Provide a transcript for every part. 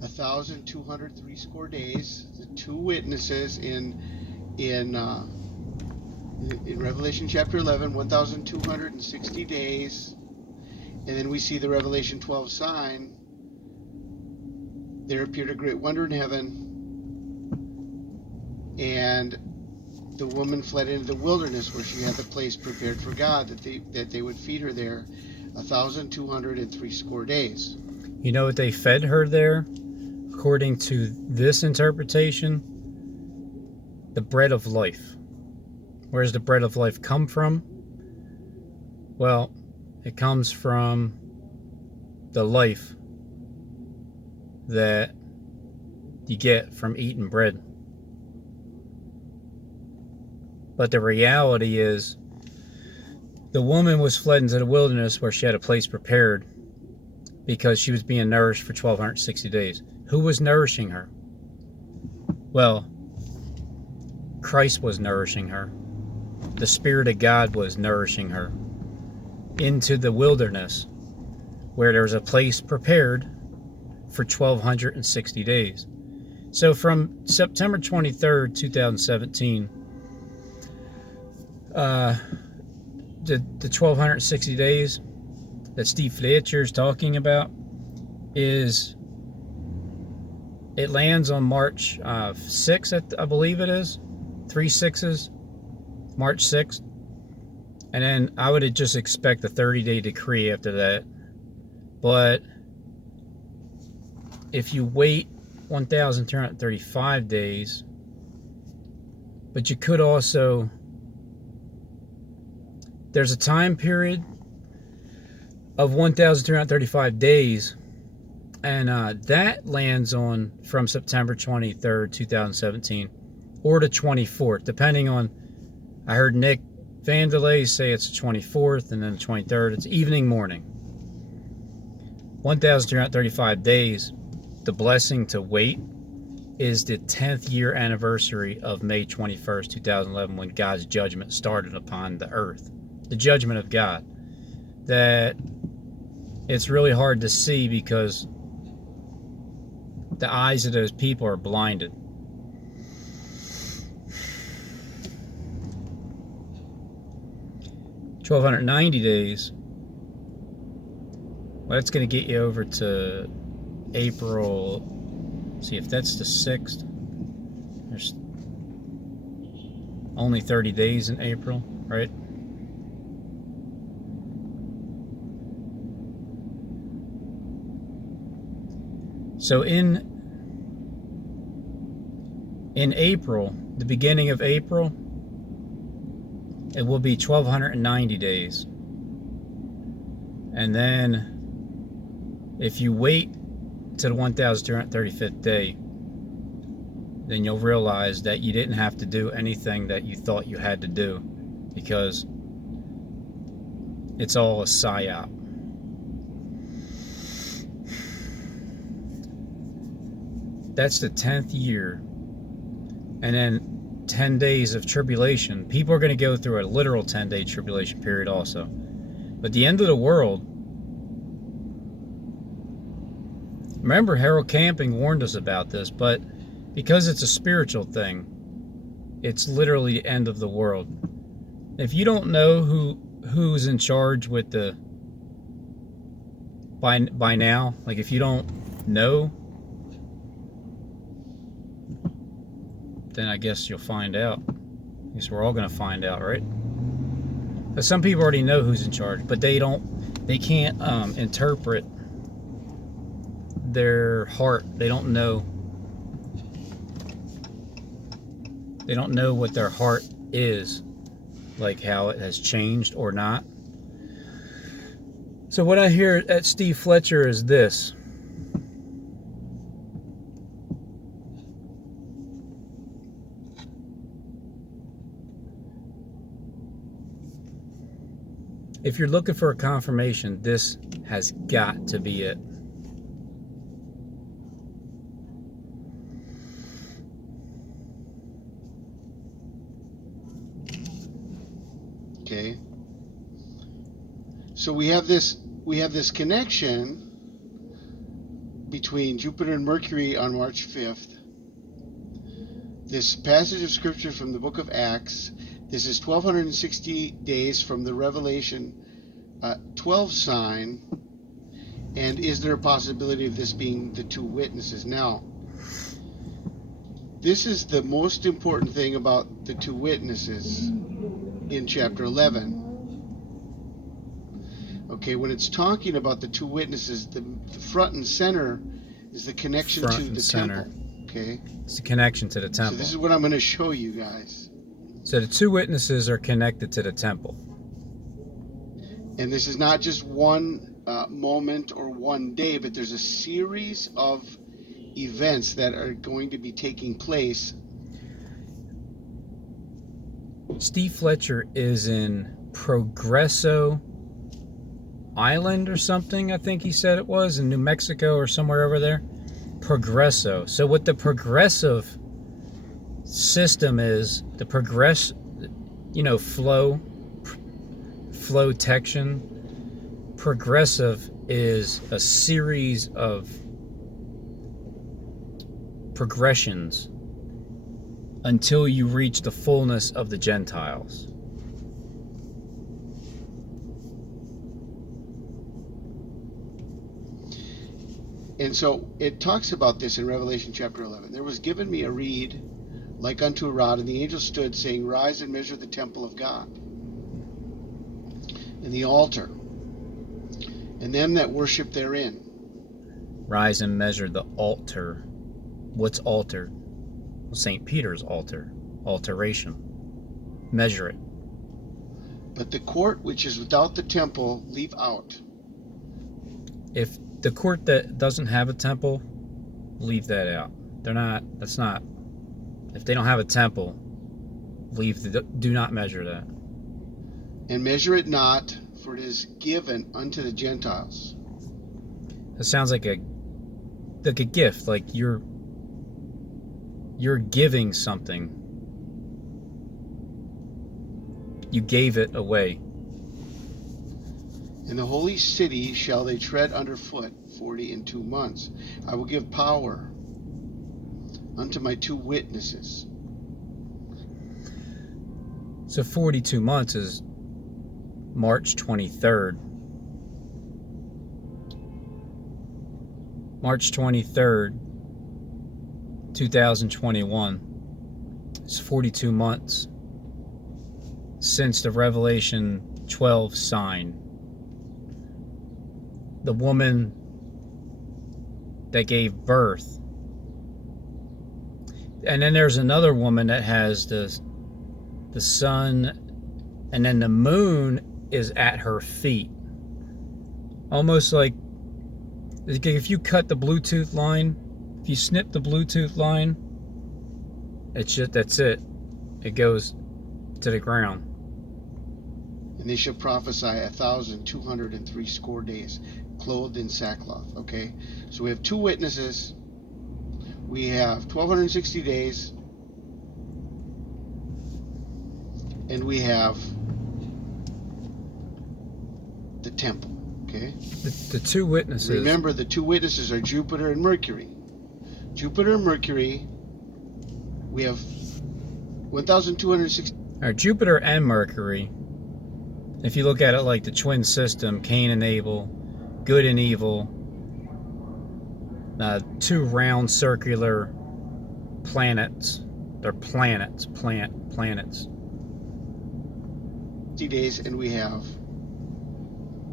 1,203 score days. The two witnesses in Revelation chapter 11, 1,260 days. And then we see the Revelation 12 sign. There appeared a great wonder in heaven, and the woman fled into the wilderness where she had the place prepared for God, that they would feed her there 1,203 score days. You know what they fed her there? According to this interpretation, the bread of life. Where does the bread of life come from? Well, it comes from the life that you get from eating bread. But the reality is, the woman was fled into the wilderness where she had a place prepared because she was being nourished for 1,260 days. Who was nourishing her? Well, Christ was nourishing her. The Spirit of God was nourishing her into the wilderness where there was a place prepared for 1,260 days. So from September 23rd, 2017, the 1,260 days that Steve Fletcher is talking about it lands on March 6th, I believe it is. 3 6s, March 6th. And then I would just expect a 30-day decree after that. But if you wait 1,335 days, but you could also, there's a time period of 1,335 days, and that lands on from September 23rd, 2017, or the 24th, depending on, I heard Nick Vanderlei say it's the 24th, and then the 23rd, it's evening, morning. 1,335 days, the blessing to wait is the 10th year anniversary of May 21st, 2011, when God's judgment started upon the earth. The judgment of God. That it's really hard to see because the eyes of those people are blinded. $1,290 days. Well, that's going to get you over to April. See if that's the 6th. There's only 30 days in April, right? So in April, the beginning of April, it will be 1,290 days. And then if you wait to the 1,235th day, then you'll realize that you didn't have to do anything that you thought you had to do, because it's all a psyop. That's the 10th year. And then 10 days of tribulation. People are going to go through a literal 10-day tribulation period also. But the end of the world, remember, Harold Camping warned us about this, but because it's a spiritual thing, it's literally the end of the world. If you don't know who's in charge with the by now, like if you don't know, then I guess you'll find out. I guess we're all going to find out, right? But some people already know who's in charge, but they can't interpret their heart. They don't know what their heart is, like how it has changed or not. So what I hear at Steve Fletcher is this: if you're looking for a confirmation, this has got to be it. Okay. So we have this connection between Jupiter and Mercury on March 5th. This passage of scripture from the book of Acts, this is 1260 days from the Revelation 12 sign. And is there a possibility of this being the two witnesses? Now, this is the most important thing about the two witnesses in chapter 11. Okay, when it's talking about the two witnesses, the front and center is the connection to the temple. Okay, it's the connection to the temple. So this is what I'm going to show you guys. So the two witnesses are connected to the temple. And this is not just one moment or one day, but there's a series of events that are going to be taking place. Steve Fletcher is in Progreso Island or something, I think he said it was, in New Mexico or somewhere over there. Progreso. So what the progressive system is, the flow-tection. Progressive is a series of progressions until you reach the fullness of the Gentiles. And so it talks about this in Revelation chapter 11. There was given me a reed like unto a rod, and the angel stood, saying, Rise and measure the temple of God, and the altar, and them that worship therein. Rise and measure the altar. What's altar? Well, St. Peter's altar. Alteration. Measure it. But the court which is without the temple leave out. If the court that doesn't have a temple, leave that out. That's not. If they don't have a temple, do not measure that. And measure it not, for it is given unto the Gentiles. It sounds like a gift, like you're giving something. You gave it away. In the holy city shall they tread underfoot 42 months. I will give power unto my two witnesses. So 42 months is March 23rd. March 23rd, 2021. It's 42 months since the Revelation 12 sign. The woman that gave birth. And then there's another woman that has the sun, and then the moon is at her feet. Almost like if you cut the Bluetooth line, if you snip the Bluetooth line, that's it. It goes to the ground. And they shall prophesy 1,203 score days, clothed in sackcloth. Okay, so we have two witnesses. We have 1,260 days, and we have the temple. Okay, the two witnesses. Remember, the two witnesses are Jupiter and Mercury. Jupiter and Mercury. We have 1,260. All right, Jupiter and Mercury. If you look at it like the twin system, Cain and Abel, good and evil, two round circular planets. They're planets, planets. 60 days, and we have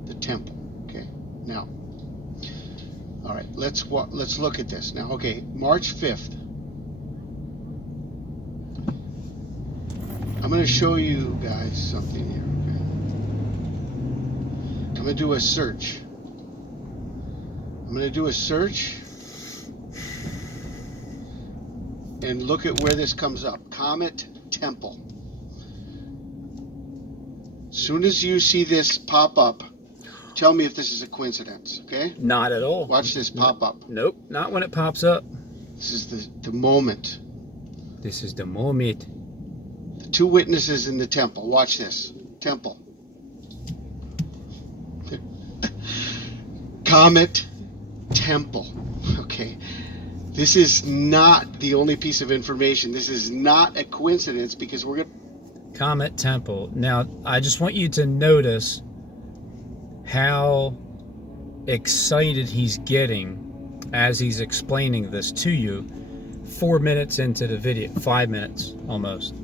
the temple. Okay, now, all right, let's look at this now. Okay, March 5th. I'm going to show you guys something here. Okay, I'm going to do a search. And look at where this comes up. Comet Temple. Soon as you see this pop up, tell me if this is a coincidence, okay? Not at all. Watch this pop up. Nope, not when it pops up. This is the moment. This is the moment. The two witnesses in the temple. Watch this. Temple. Comet Temple. Okay. This is not the only piece of information. This is not a coincidence because we're going to... Comet Temple. Now, I just want you to notice how excited he's getting as he's explaining this to you 4 minutes into the video. 5 minutes, almost.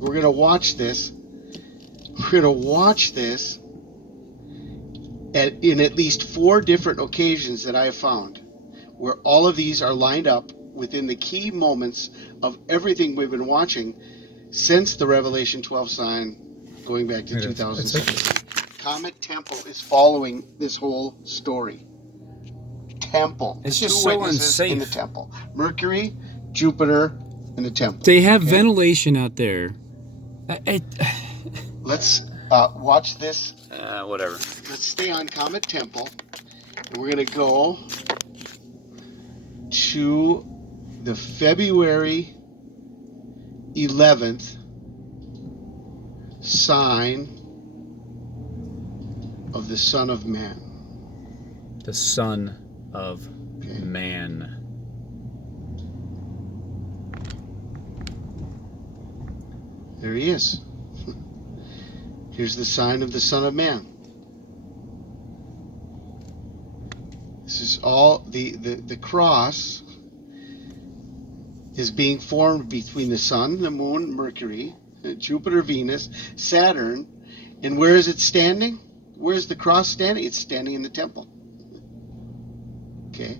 We're going to watch this. We're going to watch this in at least 4 different occasions that I have found, where all of these are lined up within the key moments of everything we've been watching since the Revelation 12 sign, going back to 2006. Comet Temple is following this whole story. Temple. It's There's just 2 so witnesses unsafe. in the temple: Mercury, Jupiter, and the temple. They have ventilation out there. Let's watch this. Whatever. Let's stay on Comet Temple, and we're going to go to the February 11th sign of the Son of Man. The Son of Man. There he is. Here's the sign of the Son of Man. This is all the cross is being formed between the Sun, the Moon, Mercury, Jupiter, Venus, Saturn, and where is it standing? Where's the cross standing? It's standing in the temple. Okay.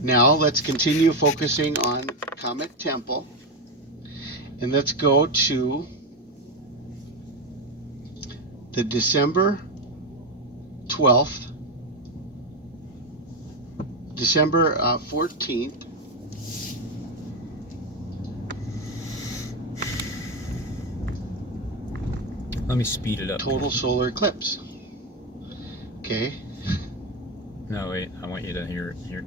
Now let's continue focusing on Comet Temple, and let's go to the December 12th, December 14th. Let me speed it up. Total solar eclipse. Okay. No, wait. I want you to hear it here.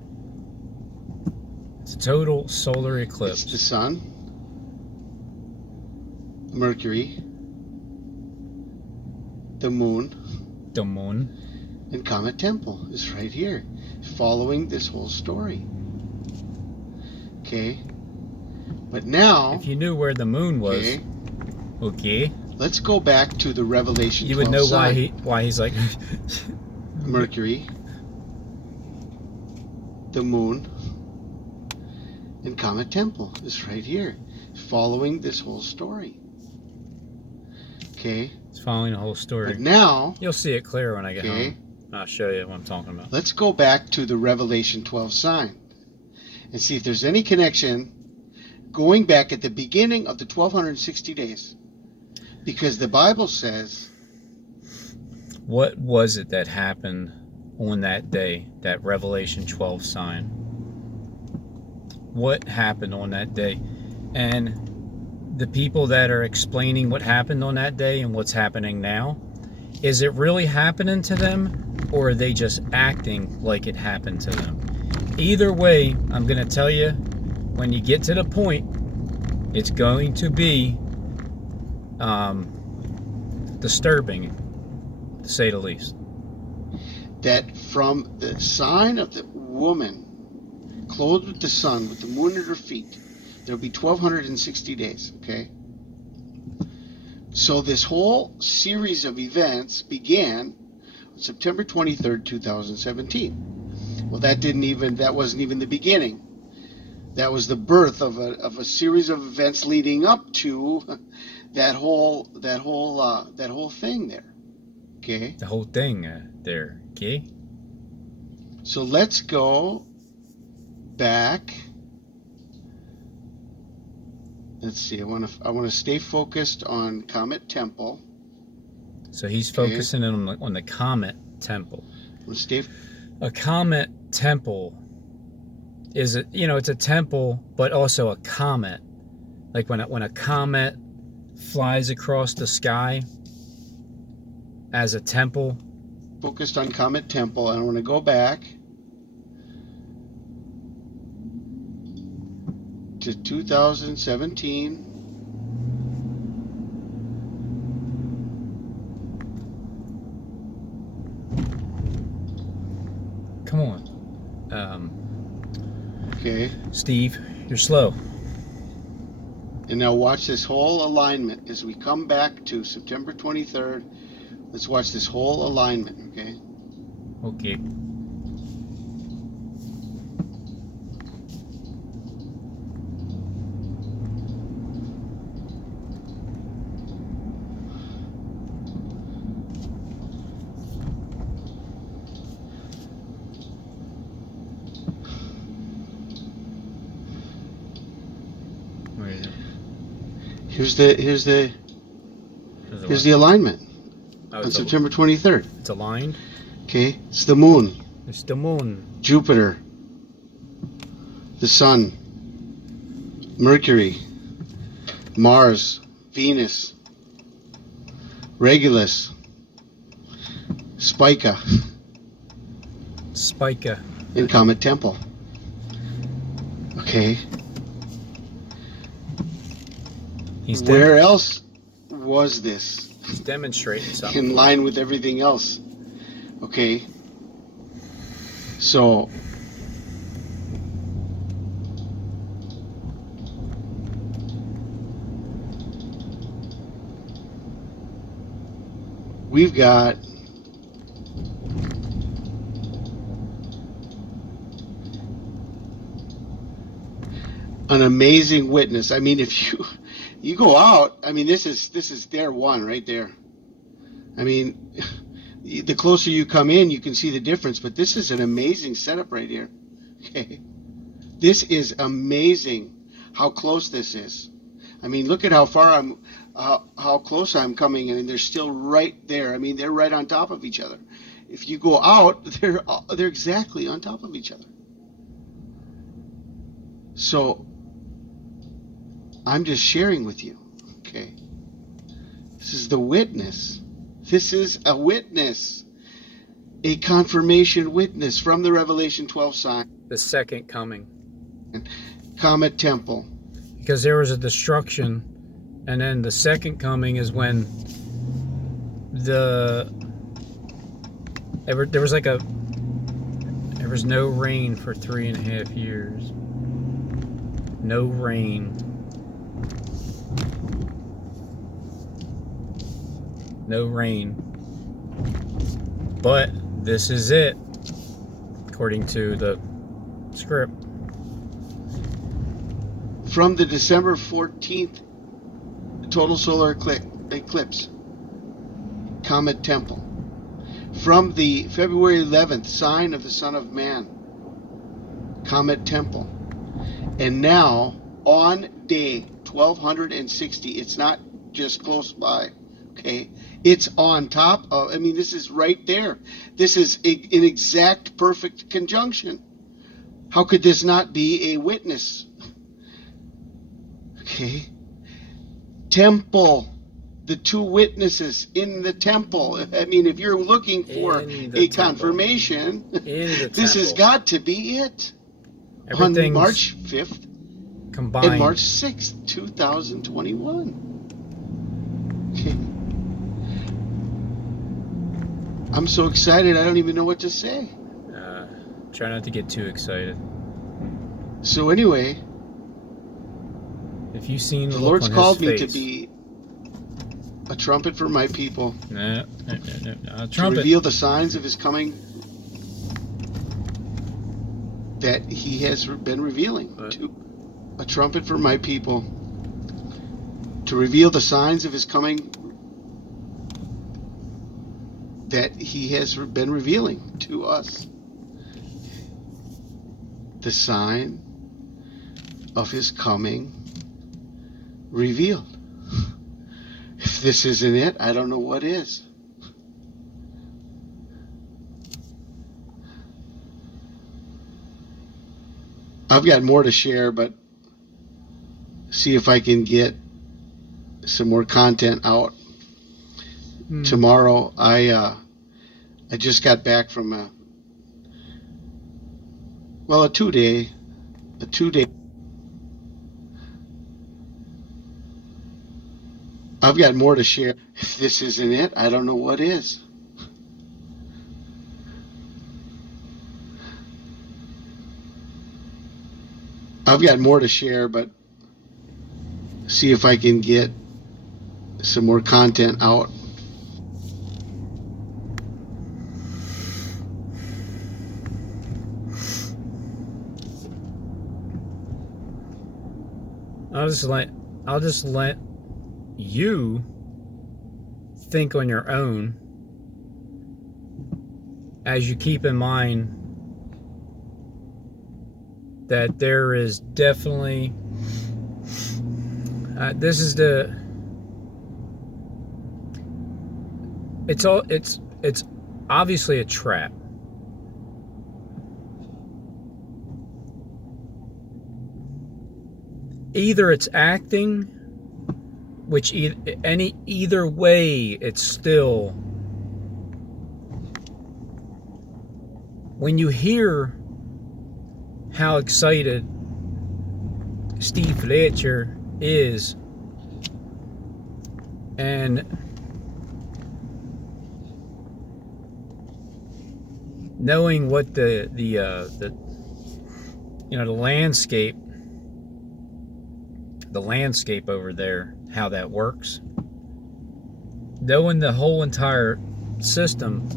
It's a total solar eclipse. It's the Sun, Mercury, the Moon, and Comet Temple is right here, following this whole story. Okay. But now, if you knew where the moon was, okay, let's go back to the Revelation 12 you would know sign. why he's like Mercury, the Moon, and Comet Temple is right here, following this whole story. Okay. It's following the whole story. But now, you'll see it clear when I get home. I'll show you what I'm talking about. Let's go back to the Revelation 12 sign and see if there's any connection going back at the beginning of the 1260 days. Because the Bible says... What was it that happened on that day, that Revelation 12 sign? What happened on that day? And the people that are explaining what happened on that day and what's happening now, is it really happening to them, or are they just acting like it happened to them? Either way, I'm going to tell you, when you get to the point, it's going to be disturbing, to say the least. That from the sign of the woman clothed with the sun, with the moon at her feet, there'll be 1260 days, okay? So this whole series of events began on September 23rd, 2017. Well, that wasn't even the beginning. That was the birth of a series of events leading up to that whole thing there. Okay? The whole thing there, okay? So let's go back. Let's see. I want to stay focused on Comet Temple. So he's focusing on the Comet Temple. Let's stay. A Comet Temple is it, it's a temple, but also a comet. Like when a comet flies across the sky as a temple. Focused on Comet Temple, and I want to go back to 2017. Come on. Okay. Steve, you're slow. And now watch this whole alignment as we come back to September 23rd. Let's watch this whole alignment, okay? Okay. Where is it? Here's the alignment on September 23rd. It's aligned. Okay, it's the moon, It's the moon. Jupiter, the sun, Mercury, Mars, Venus, Regulus, Spica, in Comet Temple. Okay. Where else was this? He's demonstrating something. In line with everything else. Okay. So we've got an amazing witness. I mean, if you go out, I mean, this is their one right there. I mean, the closer you come in, you can see the difference, but this is an amazing setup right here. Okay. This is amazing how close this is. I mean, look at how far how close I'm coming, and they're still right there. I mean, they're right on top of each other. If you go out, they're exactly on top of each other. So I'm just sharing with you, okay? This is the witness. This is a witness, a confirmation witness from the Revelation 12 sign. The second coming. Comet Temple. Because there was a destruction, and then the second coming is when there was no rain for 3.5 years. No rain. No rain. But this is it, according to the script. From the December 14th total solar eclipse, Comet Temple. From the February 11th sign of the Son of Man, Comet Temple. And now, on day 1260, it's not just close by, okay? It's on top of, I mean, this is right there. This is an exact perfect conjunction. How could this not be a witness? Okay. Temple. The two witnesses in the temple. I mean, if you're looking for a confirmation, this has got to be it. On March 5th combined. And March 6th, 2021. Okay. I'm so excited, I don't even know what to say. Try not to get too excited. So anyway, if you've seen the Lord's called me to be a trumpet for my people. No, to reveal the signs of his coming that he has been revealing. To a trumpet for my people to reveal the signs of his coming that he has been revealing to us. The sign of his coming revealed. If this isn't it, I don't know what is. I've got more to share, but see if I can get some more content out. Tomorrow, I just got back from a 2 day. I've got more to share. If this isn't it, I don't know what is. I've got more to share, but see if I can get some more content out. I'll just let you think on your own, as you keep in mind that there is definitely it's obviously a trap. Either it's acting, which either way, it's still, when you hear how excited Steve Fletcher is, and knowing what the landscape over there, how that works, knowing the whole entire system,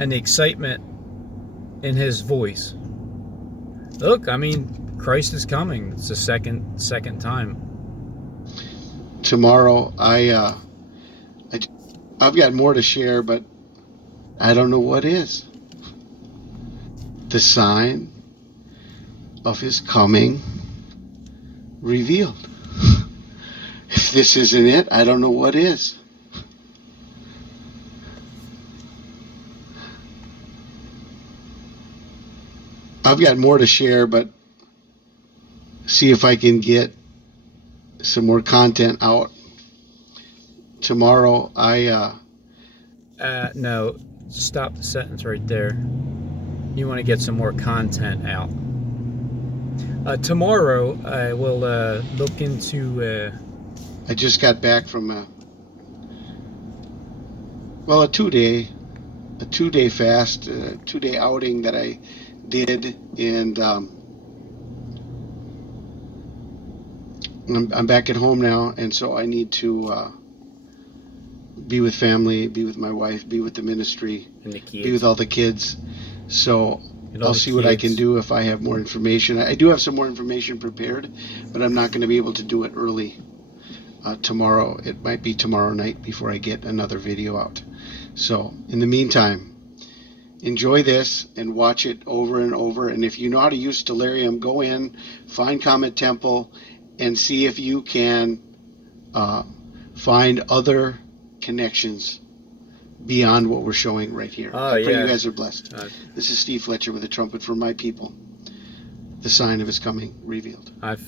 and the excitement in his voice. Look, I mean, Christ is coming. It's the second time. Tomorrow, I've got more to share, but I don't know what is. The sign of his coming revealed. If this isn't it, I don't know what is. I've got more to share, but see if I can get some more content out. Tomorrow, no, stop the sentence right there. You want to get some more content out. Tomorrow, I will look into... I just got back from a 2-day fast, 2-day outing that I did, and I'm back at home now, and so I need to be with family, be with my wife, be with the ministry, and the kids. Be with all the kids. So I'll see what I can do if I have more information. I do have some more information prepared, but I'm not going to be able to do it early tomorrow. It might be tomorrow night before I get another video out. So in the meantime, enjoy this and watch it over and over. And if you know how to use Stellarium, go in, find Comet Temple, and see if you can find other connections beyond what we're showing right here. I pray you guys are blessed. This is Steve Fletcher with a trumpet for my people. The sign of his coming revealed. I've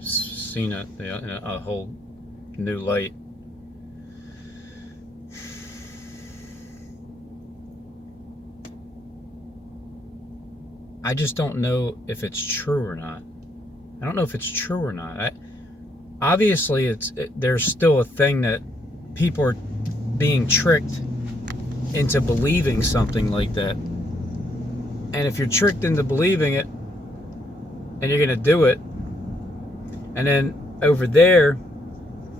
seen it in a whole new light. I just don't know if it's true or not. I don't know if it's true or not. Obviously, there's still a thing that people are being tricked into believing something like that. And if you're tricked into believing it, and you're going to do it, and then over there,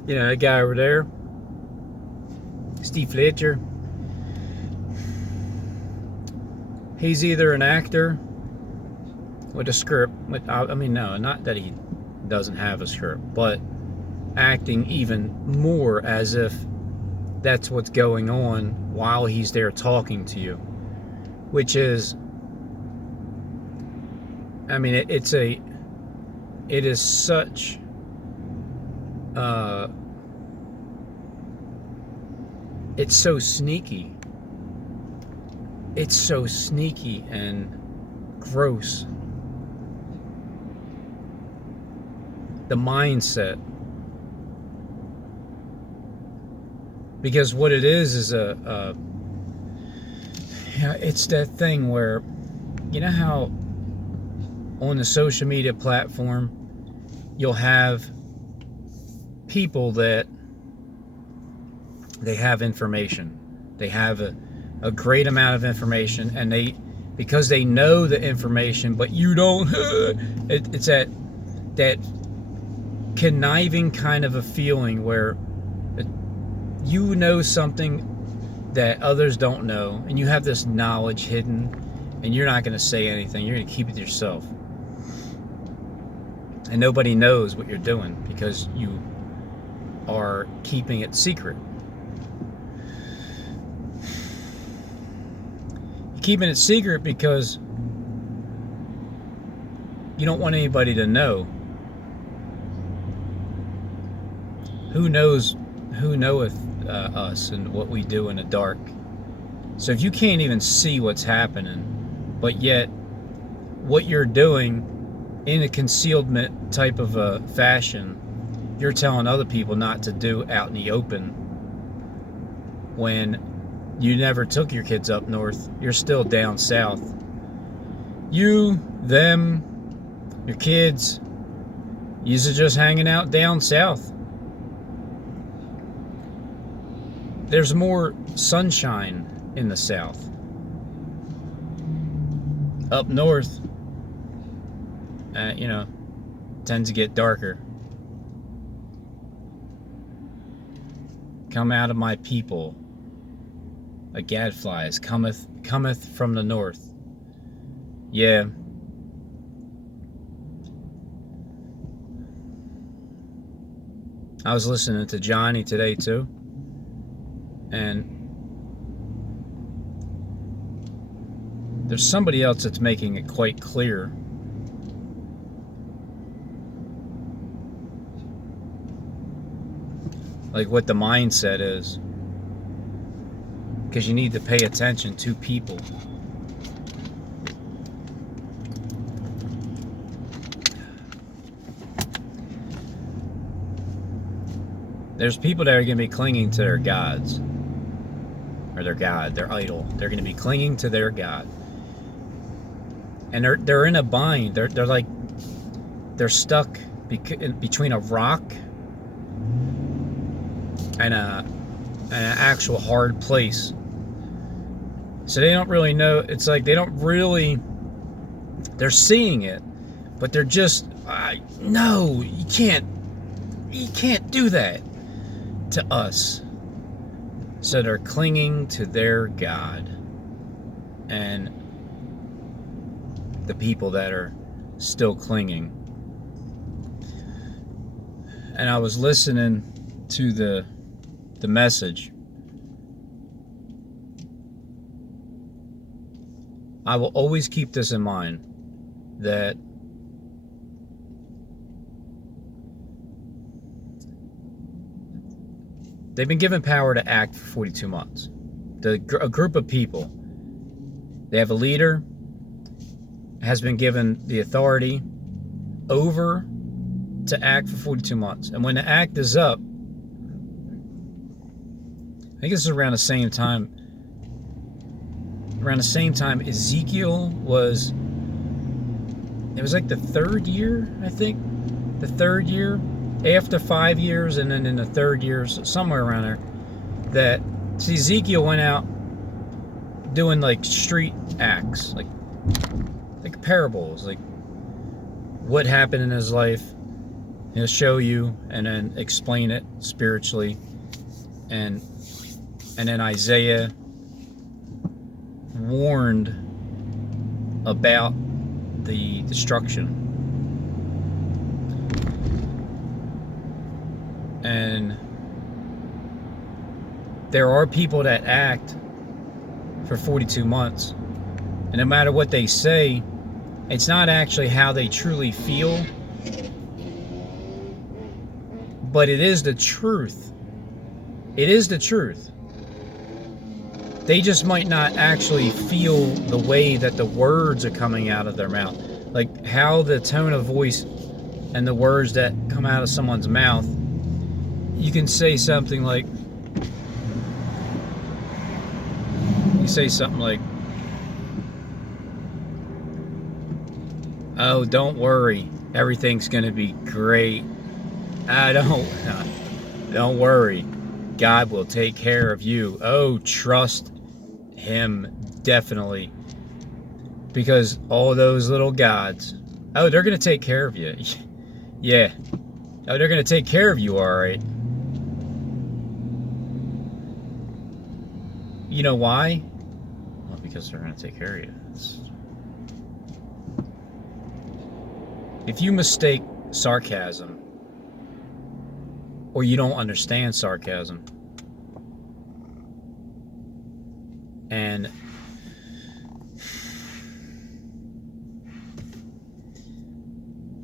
you know, that guy over there, Steve Fletcher, he's either an actor with a script, I mean, no, not that he doesn't have a script, but acting even more as if that's what's going on while he's there talking to you, which is, I mean, it is such it's so sneaky. it's so sneaky and gross. The mindset. Because what it is it's that thing where, you know how on the social media platform you'll have people that they have information. They have a great amount of information, and because they know the information, but you don't, it's that conniving kind of a feeling where you know something that others don't know, and you have this knowledge hidden, and you're not going to say anything. You're going to keep it to yourself. And nobody knows what you're doing because you are keeping it secret. You're keeping it secret because you don't want anybody to know. Who knoweth us and what we do in the dark? So if you can't even see what's happening, but yet what you're doing in a concealment type of a fashion, you're telling other people not to do out in the open, when you never took your kids up north, you're still down south. You, them, your kids, you're just hanging out down south. There's more sunshine in the south. Up north, tends to get darker. Come out of my people, a gadfly cometh from the north. Yeah. I was listening to Johnny today too, and there's somebody else that's making it quite clear. Like what the mindset is. Because you need to pay attention to people. There's people that are going to be clinging to their gods. Or their God, their idol. They're going to be clinging to their God. And they're in a bind. They're stuck between a rock and an actual hard place. So they don't really know. It's like they're seeing it, but they're just, no, you can't do that to us. So they're clinging to their God and the people that are still clinging. And I was listening to the message. I will always keep this in mind, that they've been given power to act for 42 months. A group of people, they have a leader, has been given the authority over to act for 42 months. And when the act is up, I think this is around the same time. Around the same time Ezekiel was, it was like the third year, I think. The third year, after 5 years, and then in the third year, somewhere around there, that Ezekiel went out doing like street acts, like parables, like what happened in his life. He'll show you and then explain it spiritually. And then Isaiah warned about the destruction. And there are people that act for 42 months. And no matter what they say, it's not actually how they truly feel. But it is the truth. It is the truth. They just might not actually feel the way that the words are coming out of their mouth. Like how the tone of voice and the words that come out of someone's mouth. You can say something like, oh, don't worry, everything's gonna be great. Don't worry, God will take care of you. Oh, trust Him, definitely. Because all those little gods, oh, they're gonna take care of you. Yeah. Oh, they're gonna take care of you, alright. You know why? Well, because they're gonna take care of you. If you mistake sarcasm, or you don't understand sarcasm, and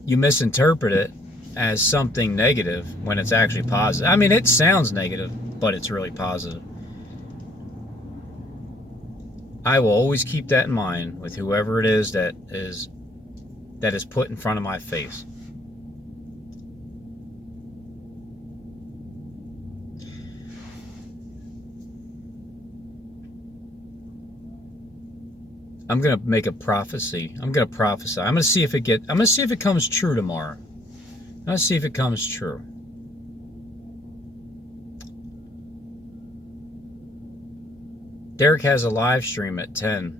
you misinterpret it as something negative when it's actually positive. I mean, it sounds negative, but it's really positive. I will always keep that in mind with whoever it is that is put in front of my face. I'm gonna make a prophecy. I'm gonna prophesy. I'm gonna see if it comes true tomorrow. I'm gonna see if it comes true. Derek has a live stream at 10.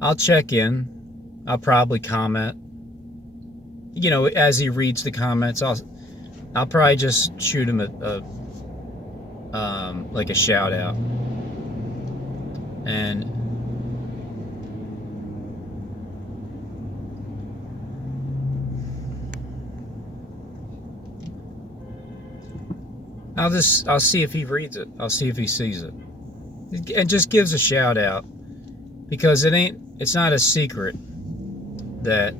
I'll check in. I'll probably comment. You know, as he reads the comments, I'll probably just shoot him like a shout out. And I'll see if he reads it. I'll see if he sees it. And just gives a shout out, because it's not a secret that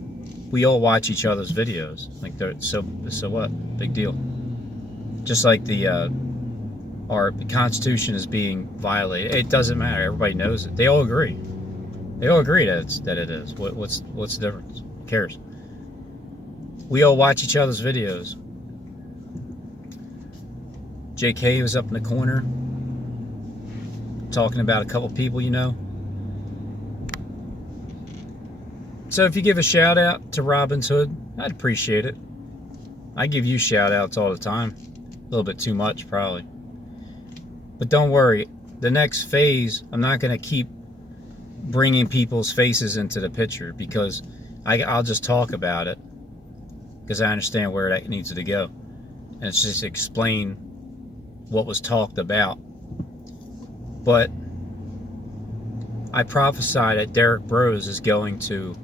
we all watch each other's videos. Like, so what? Big deal. Just like our Constitution is being violated. It doesn't matter. Everybody knows it. They all agree. They all agree that it is. What's the difference? Who cares? We all watch each other's videos. JK was up in the corner talking about a couple people, you know. So if you give a shout out to Robin's Hood, I'd appreciate it. I give you shout outs all the time. A little bit too much, probably. But don't worry. The next phase, I'm not going to keep bringing people's faces into the picture, because I'll just talk about it, because I understand where that needs to go. And it's just explain what was talked about. But I prophesy that Derek Bros is going to